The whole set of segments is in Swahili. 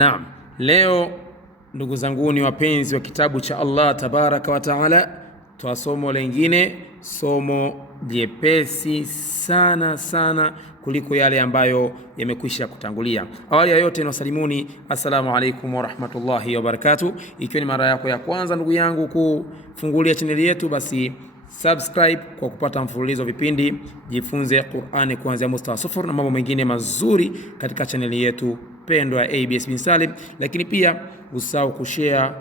Naam, leo ndugu zangu ni wapenzi wa kitabu cha Allah tabaraka wa taala, twa somo lingine, somo jepesi sana kuliko yale ambayo yamekwisha kutangulia. Awali ya yote nawasalimuni, assalamu alaikum wa rahmatullahi wa barakatuh. Ikiwa ni mara yako ya kwanza ndugu yangu kufungulia chaneli yetu, basi subscribe kwa kupata mfululizo vipindi jifunze Qur'ani kuanzia mustawa sufur na mambo mengine mazuri katika chaneli yetu pendwa ya ABS bin Salim. Lakini pia usahau kushare,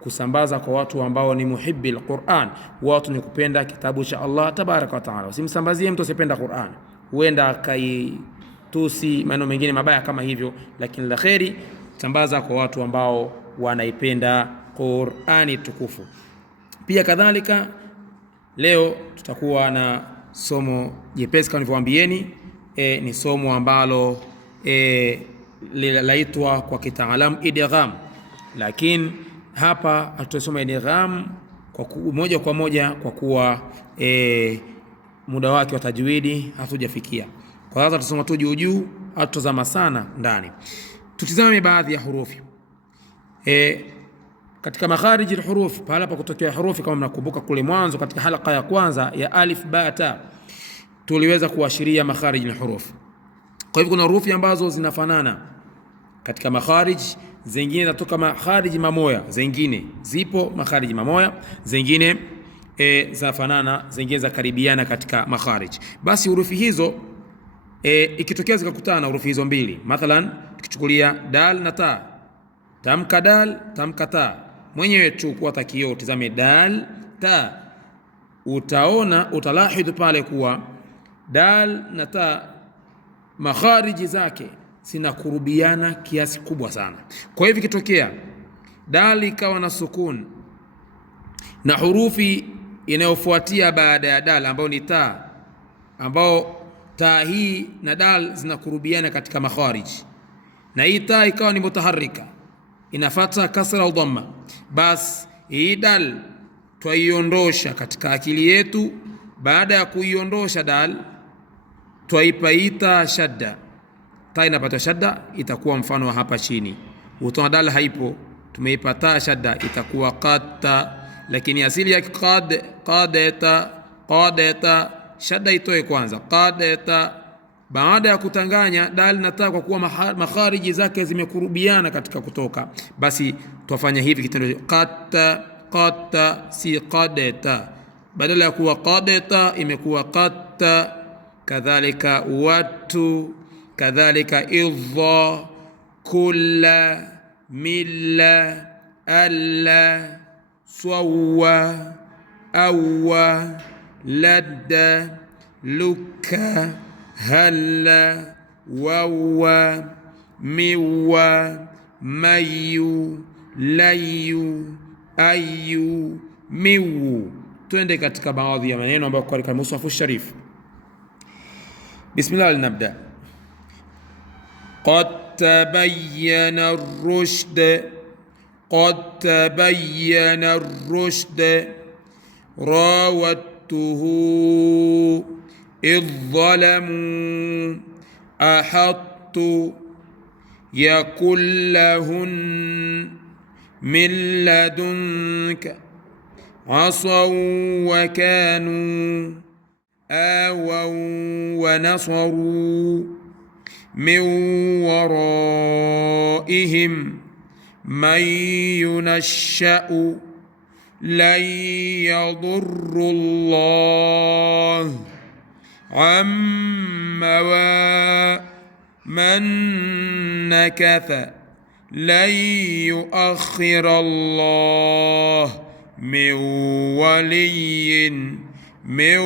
kusambaza kwa watu ambao ni muhibbil Qur'an, watu ni kupenda kitabu cha Allah tabaraka wa taala. Usimsambazie mtu asipenda Qur'an, huenda akaitusi maneno mengine mabaya kama hivyo, lakini la kheri sambaza kwa watu ambao wanaipenda Qur'ani tukufu. Pia kadhalika leo tutakuwa na somo jepesi kama nilivyowaambieni, ni somo ambalo laitwa kwa kitaalam idgham, lakini hapa tutasoma idgham kwa moja kwa moja kwa kuwa muda wake wa tajwidi hatujafikia. Kwa sasa tutasoma tu juu, hatutazama sana ndani. Tutizame baadhi ya hurufi katika makharij al-huruf, pale pa kutokea hurufi. Kama mnakumbuka kule mwanzo katika halqa ya kwanza ya alif ba ta tuliweza kuashiria makharij al-huruf. Kwa hivyo kuna hurufi ambazo zinafanana katika makharij, zingine zinatoka makharij mamoya, zingine zipo makharij mamoya, zingine zinafanana, zingine za karibiana katika makharij. Basi hurufi hizo ikitokea zikakutana na hurufi hizo mbili, mathalan tukichukulia dal na ta, tamka dal, tamka ta, mwenyewe chukua takio tazame dal ta, utalahidhu pale kuwa dal na ta makhariji zake zinakurubiana kiasi kubwa sana. Kwa hivyo ikitokea dal ikawa na sukun na hurufi inayofuatia baada ya dal ambayo ni ta, ambao ta hii na dal zinakurubiana katika makhariji, na hii ta ikawa ni mutaharrika inafata kasra au dhamma, bas hii dal twaiondosha katika akili yetu. Baada ya kuiondosha dal twaipaita shadda, ta inapata shadda, itakuwa mfano wa hapa chini. Utaona dal haipo, tumeipata shadda, itakuwa qatta, lakini asili yake qadata, shadda itoe kwanza qadata. Baada ya kutanganya dal na ta, kwa kuwa makhariji zake zimekurubiana katika kutoka, basi twafanya hivi kitendo qatta, si qadata. Badala ya kuwa qadata imekuwa qatta. Kadhalika watu, kadhalika idha, kulla, milla, alla, sawwa, awwa, ladda, lukka, halla, wawa, miwa, mayu, layu, ayu, miwu. Tuende katika baadhi ya maneno ambayo katika Mushafu Sharif. Bismillah, nabda. Qad tabayyana ar-rushd, qad tabayyana ar-rushd, rawattuhu idh zalamu, ahattu yakul lahun min ladunka, asaw wa kanu آووا ونصروا من ورائهم من ينشأ لن يضر الله عما من نكث لن يؤخر الله من ولي min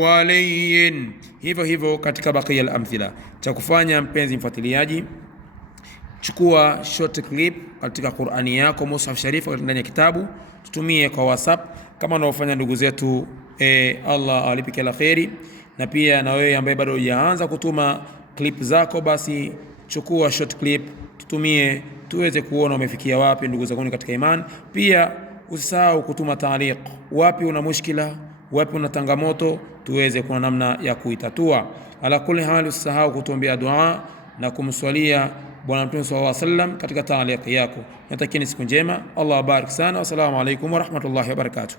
waliyin. Hivyo katika bakia al-amthila, cha kufanya mpenzi mfuatiliaji, chukua short clip katika Qur'ani yako Mushaf Sharif ndani ya kitabu, tutumie kwa WhatsApp kama wanaofanya ndugu zetu. Allah alipe kila kheri. Na pia na wewe ambaye bado hujaanza kutuma clip zako, basi chukua short clip tutumie, tuweze kuona umefikia wapi ndugu zangu katika imani. Pia usisahau kutuma taaliq, wapi una mushkila, wapi una changamoto, tuweze kuna namna ya kuitatua. Ala kulli hali usisahau kutuombea dua na kumswalia Bwana Mtume sallallahu alaihi wasallam katika taaliki yako. Natakieni siku njema. Allah wabarik sana. Wassalamu alaikum warahmatullahi wabarakatuh.